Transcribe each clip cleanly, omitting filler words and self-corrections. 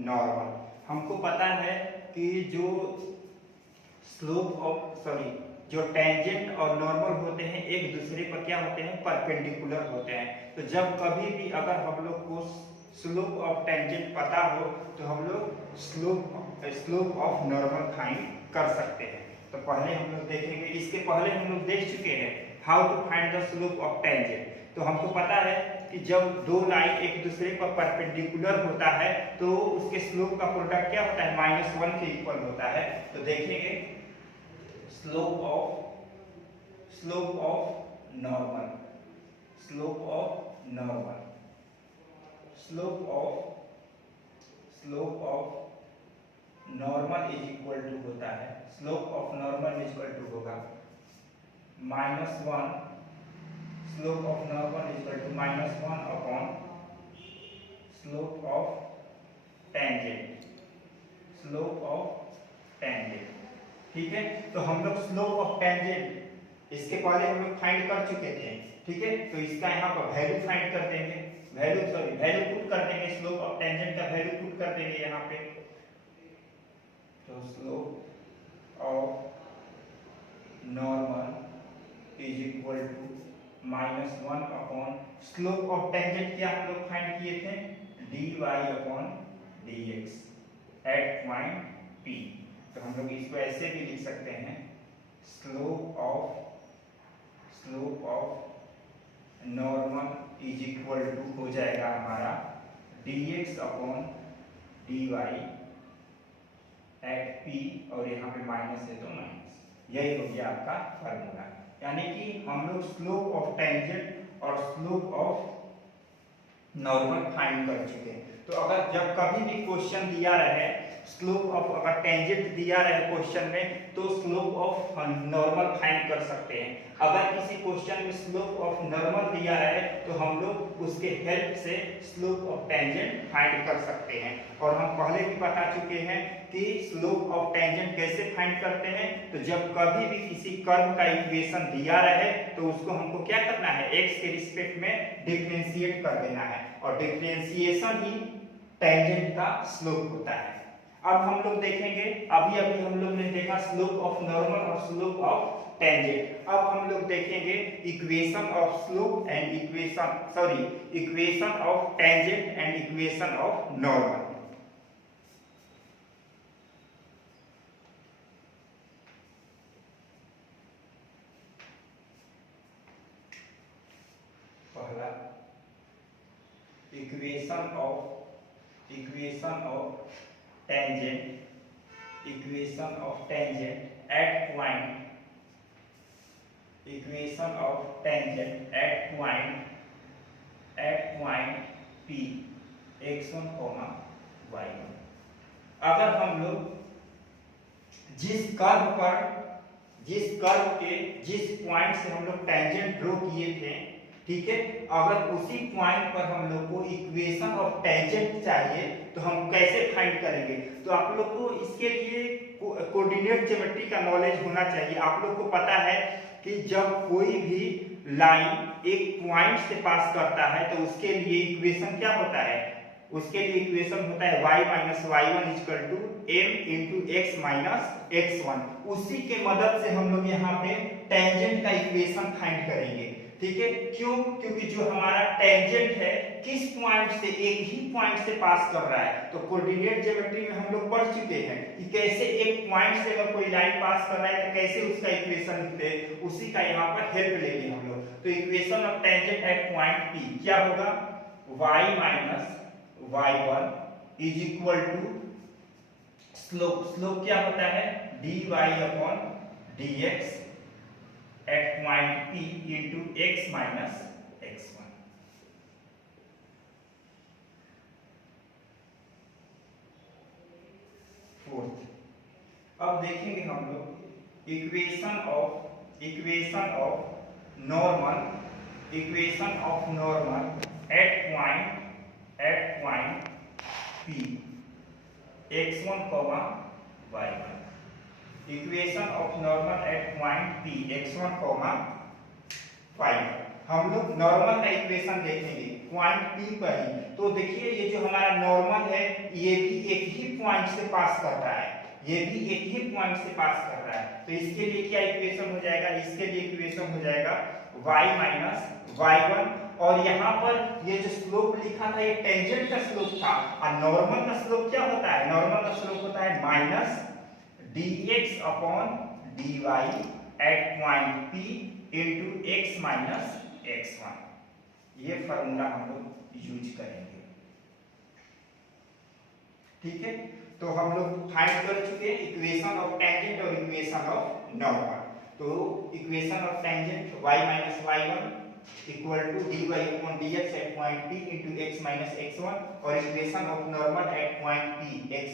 Normal. हमको पता है कि जो जो टेंजेंट और नॉर्मल होते हैं एक दूसरे पर क्या होते हैं, परपेंडिकुलर होते हैं। तो जब कभी भी अगर हम लोग को स्लोप ऑफ टेंजेंट पता हो तो हम लोग स्लोप ऑफ नॉर्मल फाइंड कर सकते हैं। तो पहले हम लोग देखेंगे, इसके पहले हम लोग देख चुके हैं how to find the slope of tangent. तो हमको पता है कि जब दो लाइन एक दूसरे पर परपेंडिकुलर होता है तो उसके स्लोप का प्रोडक्ट क्या होता है, -1 के इक्वल होता है। तो देखेंगे slope of normal is equal to होता है, slope of normal is equal to होगा -1, slope of normal is equal to -1 upon slope of tangent. ठीक है, तो हम लोग स्लोप ऑफ टेंजेंट इसके पहले हम लोग फाइंड कर चुके थे। ठीक है, तो इसका यहाँ पर वैल्यू फाइंड कर देंगे, वैल्यू पुट कर देंगे, स्लोप ऑफ टेंजेंट का वैल्यू पुट कर देंगे यहाँ पे। तो slope of normal is equal to -1 upon slope of tangent क्या हम लोग फाइंड किए थे, dy upon dx at point P। तो हम लोग इसको ऐसे भी लिख सकते हैं, slope of normal is equal to हो जाएगा हमारा dx upon dy at P, और यहाँ पे माइनस है तो माइनस, यही हो गया आपका फार्मूला। यानी कि हम लोग स्लोप ऑफ टेंजेंट और स्लोप ऑफ नॉर्मल फाइंड कर चुके हैं। तो अगर जब कभी भी क्वेश्चन दिया रहे स्लोप ऑफ, अगर टेंजेंट दिया रहे क्वेश्चन में, तो स्लोप ऑफ नॉर्मल फाइंड कर सकते हैं। अगर किसी क्वेश्चन में स्लोप ऑफ नॉर्मल दिया रहे तो हम लोग उसके हेल्प से स्लोप ऑफ टेंजेंट फाइंड कर सकते हैं। और हम पहले भी बता चुके हैं कि स्लोप ऑफ टेंजेंट कैसे फाइंड करते हैं। तो जब कभी भी किसी कर्व का इक्वेशन दिया रहे तो उसको हमको क्या करना है, x के रिस्पेक्ट में डिफरेंशिएट कर देना है, और डिफरेंशिएशन ही टेंजेंट का स्लोप होता है। अब हम लोग देखेंगे, अभी हम लोग ने देखा स्लोप ऑफ नॉर्मल और स्लोप ऑफ टेंजेंट। अब हम लोग देखेंगे equation of slope and equation of tangent and equation of normal. पहला equation of tangent at point P x1, y1। अगर हम लोग जिस पॉइंट से हम लोग टेंजेंट ड्रॉ किए थे, ठीक है, अगर उसी पॉइंट पर हम लोग को इक्वेशन ऑफ टेंजेंट चाहिए तो हम कैसे फाइंड करेंगे। तो आप लोग को इसके लिए कोऑर्डिनेट ज्योमेट्री का नॉलेज होना चाहिए। आप लोग को पता है कि जब कोई भी लाइन एक पॉइंट से पास करता है तो उसके लिए इक्वेशन क्या होता है, उसके लिए इक्वेशन होता है y minus y1 equal to m into x minus x1। उसी के मदद से हम लोग यहाँ पे टेंजेंट का इक्वेशन फाइंड करेंगे। ठीक है, क्यों, क्योंकि जो हमारा टेंजेंट है किस पॉइंट से, एक ही पॉइंट से पास कर रहा है। तो कोऑर्डिनेट ज्योमेट्री में हम लोग पढ़ चुके हैं कि कैसे एक पॉइंट से अगर कोई लाइन पास कर रहा है तो कैसे उसका इक्वेशन लिखते हैं, उसी का यहाँ पर हेल्प लेंगे हम लोग। तो equation of tangent at point P क्या होगा, y minus y1 is equal to slope क्या होता है, dy upon dx at point P into x minus x1। Fourth, अब देखेंगे हम लोग equation of normal at point P x1, y1। Equation of normal at point P x1, y1। हम लोग normal का इक्वेशन देखेंगे। पॉइंट P पर ही, तो देखिए ये जो हमारा नॉर्मल है ये भी एक ही पॉइंट से पास कर रहा है, ये भी एक ही पॉइंट से पास कर रहा है। तो इसके लिए क्या इक्वेशन हो जाएगा, इसके लिए इक्वेशन हो जाएगा y माइनस y1, और यहाँ पर ये जो स्लोप लिखा था ये टेंजेंट का स्लोप था, और नॉर्मल का स्लोप क्या होता है, नॉर्मल का स्लोप होता है minus dx upon dy at point P into x minus x1। ये फॉर्मूला हम लोग यूज करेंगे, ठीक है। तो हम लोग फाइंड कर चुके हैं इक्वेशन ऑफ टेंजेंट और इक्वेशन ऑफ नॉर्मल। तो equation of tangent y minus y1 equal to dy upon dx at point P into x minus x1, और equation of normal at point P x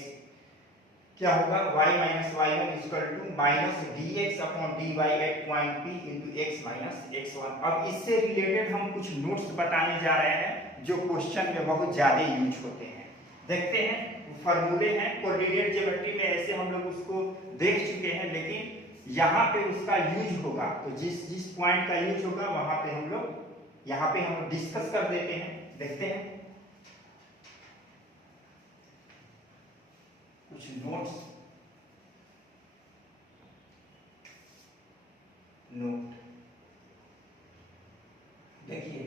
क्या होगा, y minus y1 equal to minus dx upon dy at point P into x minus x1। अब इससे related हम कुछ notes बताने जा रहे हैं जो क्वेश्चन में बहुत ज्यादा यूज होते हैं। देखते हैं, फॉर्मूले हैं, कोऑर्डिनेट ज्योमेट्री में ऐसे हम लोग उसको देख चुके हैं, लेकिन यहाँ पे उसका यूज होगा, तो जिस पॉइंट का यूज होगा वहां पे हम लोग यहाँ पे हम डिस्कस कर देते हैं। देखते हैं कुछ नोट। देखिए,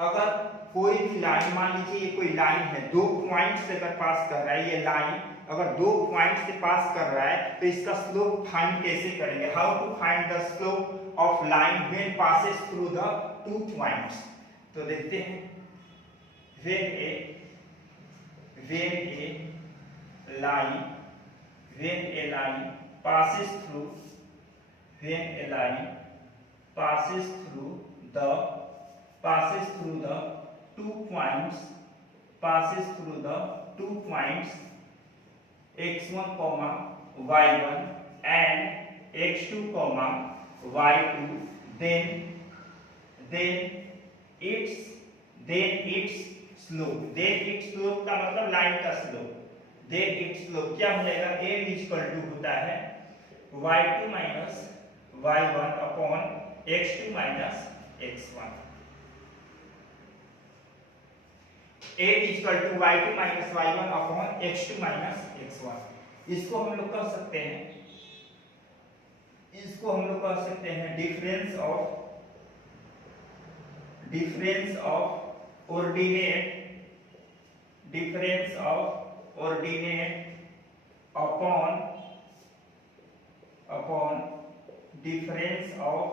अगर कोई भी लाइन, मान लीजिए ये कोई लाइन है, दो पॉइंट से अगर पास कर रहा है, ये लाइन अगर दो पॉइंट से पास कर रहा है तो इसका स्लोप फाइंड कैसे करेंगे, how to find the slope of line when passes through the two points. तो देखते हैं, व्हेन a line passes through the two points x1 comma y1 and x2 comma y2, then its slope का मतलब line का slope, its slope क्या हो जाएगा, m इक्वल टू होता है y2 minus y1 upon x2 minus x1। m equal to y2 minus y1 upon x2 minus x1। इसको हम लोग कह सकते हैं difference of ordinate upon difference of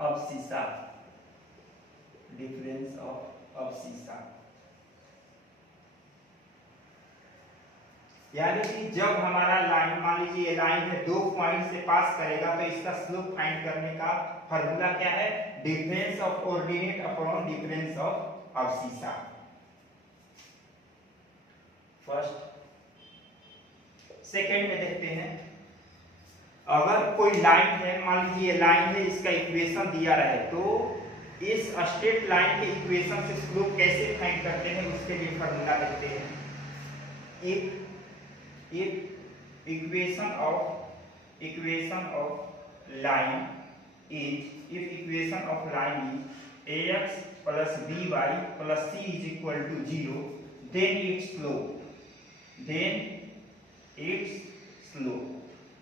abscissa. यानी कि जब हमारा लाइन, मान लीजिए ये लाइन है, दो पॉइंट से पास करेगा तो इसका स्लोप फाइंड करने का फॉर्मूला क्या है, difference of ordinate upon difference of abscissa. First, second में देखते हैं, अगर कोई लाइन है, मान लीजिए ये लाइन है, इसका इक्वेशन दिया रहे, तो इस स्ट्रेट लाइन के इक्वेशन से स्लोप कैसे फाइंड करते हैं, उसके लिए फॉर्मूला देखते हैं। if equation of line is ax plus by plus c is equal to 0, then its slope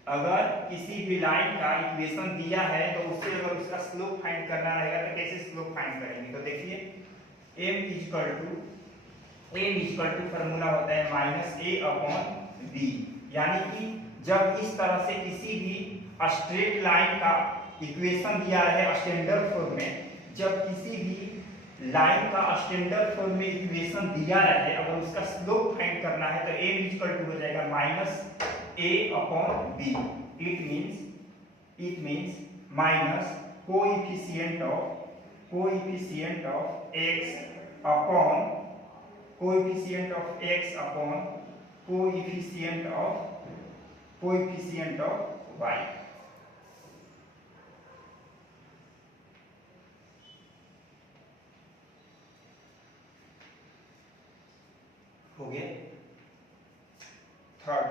अगर किसी भी लाइन का इक्वेशन दिया है तो उससे अगर उसका स्लोप फाइंड करना रहेगा तो कैसे स्लोप फाइंड करेंगे। तो देखिए m इक्वल टू फॉर्मूला होता है माइनस a अपॉन b, यानी कि जब इस तरह से किसी भी स्ट्रेट लाइन का इक्वेशन दिया है स्टैंडर्ड फॉर्म में, जब किसी भी लाइन का स्टैंडर्ड फॉर्म में इक्वेशन दिया रहे, अगर उसका स्लोप फाइंड करना है तो m इक्वल टू हो जाएगा minus a upon b। It means minus coefficient of x upon coefficient of y। हो गया। थर्ड,